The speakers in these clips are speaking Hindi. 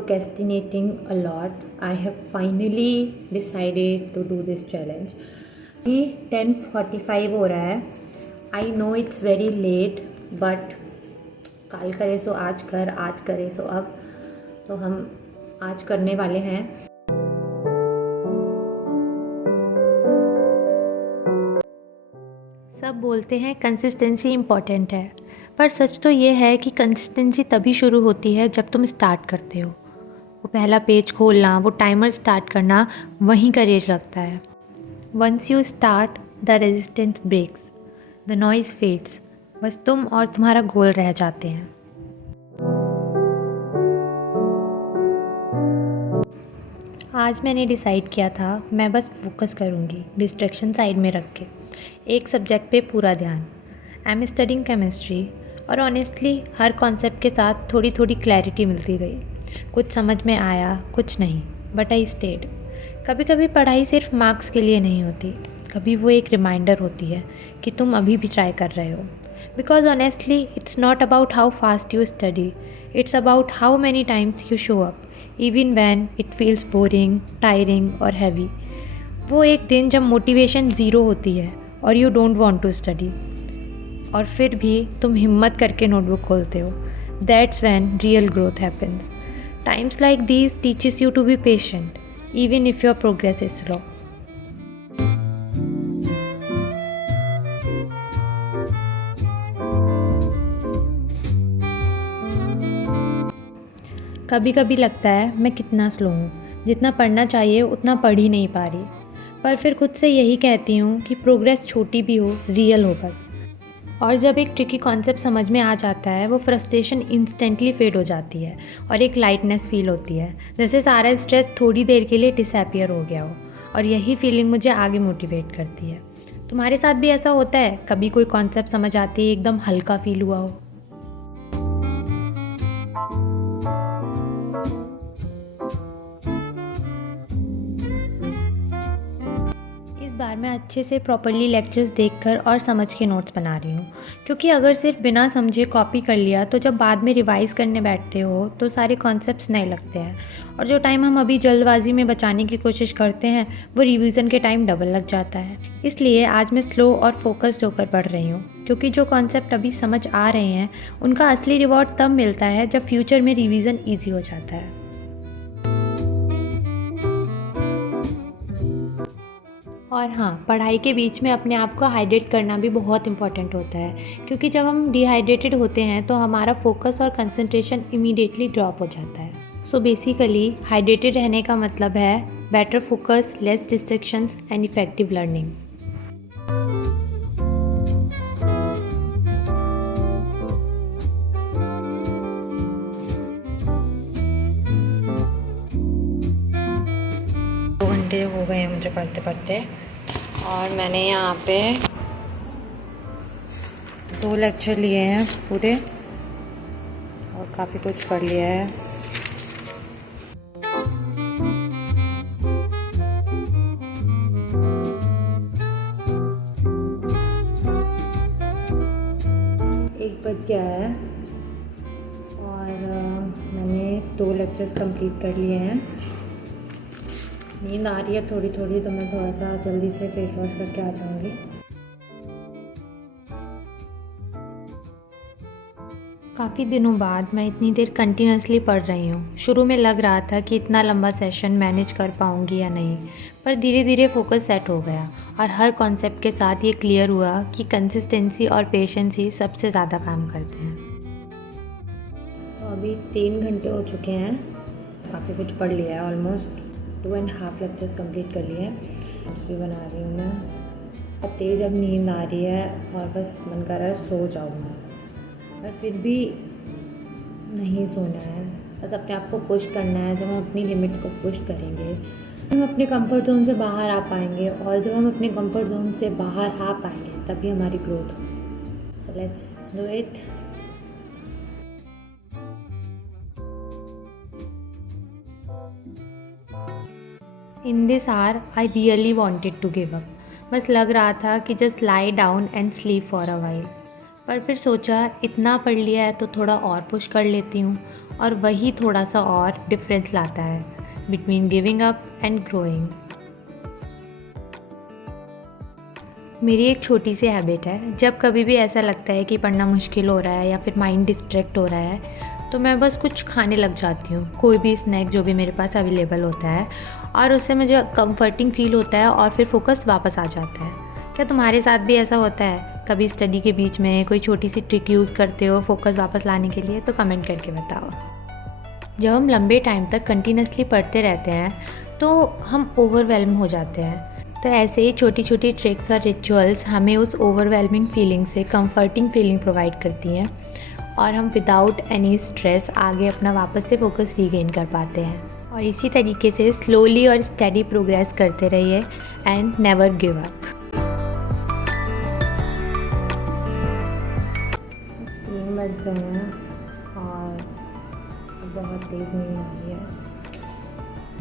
procrastinating a lot, I have finally decided to do this challenge. अभी 10:45 हो रहा है. I know it's very late, but काल करे सो आज कर, आज करे सो अब. तो हम आज करने वाले हैं. सब बोलते हैं कंसिस्टेंसी इम्पॉर्टेंट है, पर सच तो ये है कि कंसिस्टेंसी तभी शुरू होती है जब तुम स्टार्ट करते हो. वो पहला पेज खोलना, वो टाइमर स्टार्ट करना, वहीं करेज लगता है. Once you start the resistance breaks, the noise fades. बस तुम और तुम्हारा गोल रह जाते हैं. आज मैंने डिसाइड किया था मैं बस फोकस करूँगी, डिस्ट्रैक्शन साइड में रख के, एक सब्जेक्ट पे पूरा ध्यान. आई एम स्टडिंग केमिस्ट्री और ऑनेस्टली हर कॉन्सेप्ट के साथ थोड़ी थोड़ी क्लैरिटी मिलती गई. कुछ समझ में आया, कुछ नहीं, बट आई स्टेड. कभी कभी पढ़ाई सिर्फ मार्क्स के लिए नहीं होती, कभी वो एक रिमाइंडर होती है कि तुम अभी भी ट्राई कर रहे हो. Because honestly it's not about how fast you study, it's about how many times you show up even when it feels boring, tiring और हैवी. वो एक दिन जब मोटिवेशन ज़ीरो होती है और you don't want to study, और फिर भी तुम हिम्मत करके नोटबुक खोलते हो. That's when real growth happens. Times like these teaches you to be patient even if your progress is slow. कभी कभी लगता है मैं कितना स्लो हूँ, जितना पढ़ना चाहिए उतना पढ़ ही नहीं पा रही. पर फिर खुद से यही कहती हूँ कि प्रोग्रेस छोटी भी हो, रियल हो बस. और जब एक ट्रिकी कॉन्सेप्ट समझ में आ जाता है, वो फ्रस्ट्रेशन इंस्टेंटली फेड हो जाती है और एक लाइटनेस फील होती है, जैसे सारा स्ट्रेस थोड़ी देर के लिए डिसअपियर हो गया हो. और यही फीलिंग मुझे आगे मोटिवेट करती है. तुम्हारे साथ भी ऐसा होता है? कभी कोई कॉन्सेप्ट समझ आती है, एकदम हल्का फील हुआ हो? इस बार मैं अच्छे से प्रॉपर्ली लेक्चर्स देखकर और समझ के नोट्स बना रही हूँ, क्योंकि अगर सिर्फ बिना समझे कॉपी कर लिया तो जब बाद में रिवाइज़ करने बैठते हो तो सारे कॉन्सेप्ट्स नए लगते हैं. और जो टाइम हम अभी जल्दबाजी में बचाने की कोशिश करते हैं, वो रिवीजन के टाइम डबल लग जाता है. इसलिए आज मैं स्लो और फोकस्ड होकर पढ़ रही हूँ, क्योंकि जो कॉन्सेप्ट अभी समझ आ रहे हैं उनका असली रिवॉर्ड तब मिलता है जब फ्यूचर में रिवीजन ईजी हो जाता है. और हाँ, पढ़ाई के बीच में अपने आप को हाइड्रेट करना भी बहुत इंपॉर्टेंट होता है, क्योंकि जब हम डिहाइड्रेटेड होते हैं तो हमारा फोकस और कंसंट्रेशन इमीडिएटली ड्रॉप हो जाता है. सो बेसिकली हाइड्रेटेड रहने का मतलब है better focus, less distractions and effective learning. घंटे हो गए हैं मुझे पढ़ते पढ़ते, और मैंने यहाँ पे 2 लेक्चर लिए हैं पूरे और काफ़ी कुछ पढ़ लिया है. एक बज गया है और मैंने 2 लेक्चर्स कंप्लीट कर लिए हैं. नींद आ रही है थोड़ी थोड़ी, तो मैं थोड़ा सा जल्दी से फेस वॉश करके आ जाऊँगी. काफ़ी दिनों बाद मैं इतनी देर कंटिन्यूसली पढ़ रही हूँ. शुरू में लग रहा था कि इतना लंबा सेशन मैनेज कर पाऊँगी या नहीं, पर धीरे धीरे फोकस सेट हो गया और हर कॉन्सेप्ट के साथ ये क्लियर हुआ कि कंसिस्टेंसी और पेशेंस ही सबसे ज़्यादा काम करते हैं. तो अभी 3 घंटे हो चुके हैं, काफ़ी कुछ पढ़ लिया है. ऑलमोस्ट 2.5 लेक्चर्स कंप्लीट कर लिए हैं. नोट्स भी बना रही हूँ मैं. और तेज़ अब नींद आ रही है और बस मन कर रहा है सो जाऊँ मैं, पर फिर भी नहीं सोना है. बस अपने आप को पुश करना है. जब हम अपनी लिमिट्स को पुश करेंगे, हम अपने कंफर्ट जोन से बाहर आ पाएंगे, और जब हम अपने कंफर्ट जोन से बाहर आ पाएंगे तभी हमारी ग्रोथ होगी. So let's do it. In this hour I really wanted to give up. बस लग रहा था कि just lie down and sleep for a while. पर फिर सोचा इतना पढ़ लिया है तो थोड़ा और पुश कर लेती हूँ, और वही थोड़ा सा और डिफरेंस लाता है between giving up and growing. मेरी एक छोटी सी हैबिट है, जब कभी भी ऐसा लगता है कि पढ़ना मुश्किल हो रहा है या फिर माइंड डिस्ट्रैक्ट हो रहा है, तो मैं बस कुछ खाने लग जाती हूँ, कोई भी स्नैक जो भी मेरे पास अवेलेबल होता है, और उससे मुझे कंफर्टिंग फील होता है और फिर फोकस वापस आ जाता है। क्या तुम्हारे साथ भी ऐसा होता है? कभी स्टडी के बीच में कोई छोटी सी ट्रिक यूज़ करते हो फोकस वापस लाने के लिए? तो कमेंट करके बताओ। जब हम लंबे टाइम तक कंटिन्यूसली पढ़ते रहते हैं तो हम ओवरवेल्म हो जाते हैं। तो ऐसे ही छोटी छोटी ट्रिक्स और रिचुअल्स हमें उस ओवरवेलमिंग फीलिंग से कंफर्टिंग फीलिंग प्रोवाइड करती हैं और हम विदाउट एनी स्ट्रेस आगे अपना वापस से फोकस रीगेन कर पाते हैं। और इसी तरीके से स्लोली और स्टेडी प्रोग्रेस करते रहिए एंड नेवर गिव अप। 3 बज गए हैं और बहुत तेज़ नींद आ रही है।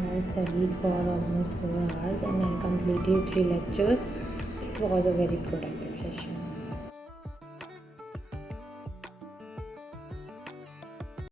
I studied for almost 4 hours and I completed 3 lectures. It was a very productive session.